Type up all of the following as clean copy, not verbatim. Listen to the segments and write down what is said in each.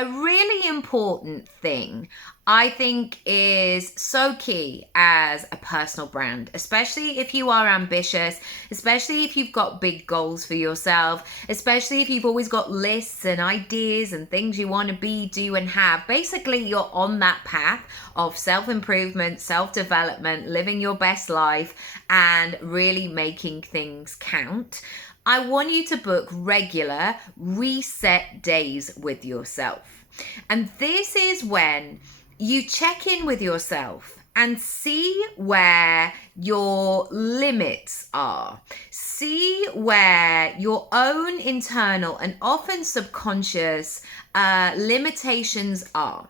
A really important thing I think is so key as a personal brand, especially if you are ambitious, especially if you've got big goals for yourself, especially if you've always got lists and ideas and things you want to be, do, and have. Basically, you're on that path of self improvement, self development, living your best life, and really making things count. I want you to book regular reset days with yourself. And this is when you check in with yourself and see where your limits are. See where your own internal and often subconscious limitations are.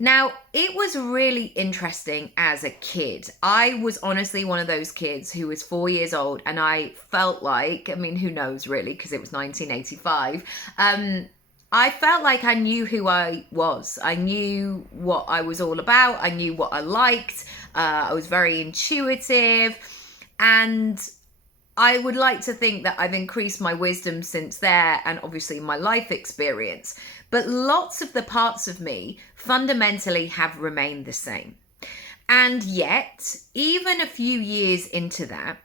Now, it was really interesting as a kid. I was honestly one of those kids who was 4 years old, and I felt like, I mean, who knows really, because it was 1985. I felt like I knew who I was. I knew what I was all about. I knew what I liked. I was very intuitive. And I would like to think that I've increased my wisdom since there, and obviously my life experience. But lots of the parts of me fundamentally have remained the same. And yet, even a few years into that,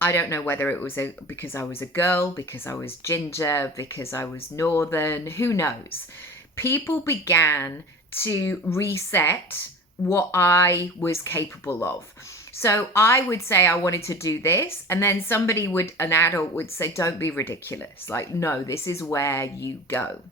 I don't know whether it was because I was a girl, because I was ginger, because I was northern, who knows. People began to reset what I was capable of. So I would say I wanted to do this, and then an adult would say, don't be ridiculous. Like, no, this is where you go.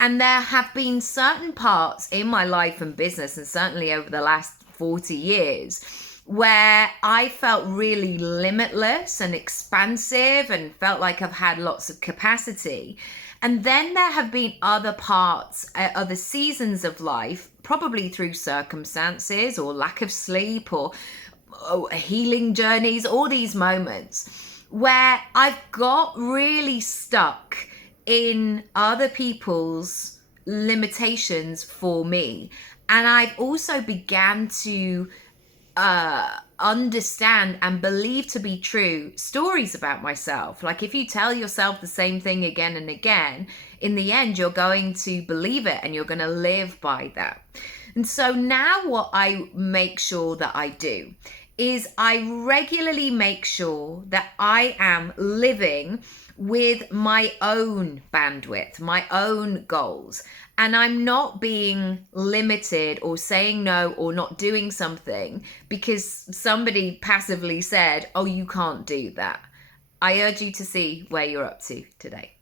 And there have been certain parts in my life and business, and certainly over the last 40 years, where I felt really limitless and expansive and felt like I've had lots of capacity. And then there have been other parts, other seasons of life, probably through circumstances or lack of sleep or healing journeys, all these moments where I've got really stuck in other people's limitations for me. And I've also began to understand and believe to be true stories about myself. Like, if you tell yourself the same thing again and again, in the end, you're going to believe it and you're going to live by that. And so now what I make sure that I do is I regularly make sure that I am living with my own bandwidth, my own goals. And I'm not being limited or saying no or not doing something because somebody passively said, oh, you can't do that. I urge you to see where you're up to today.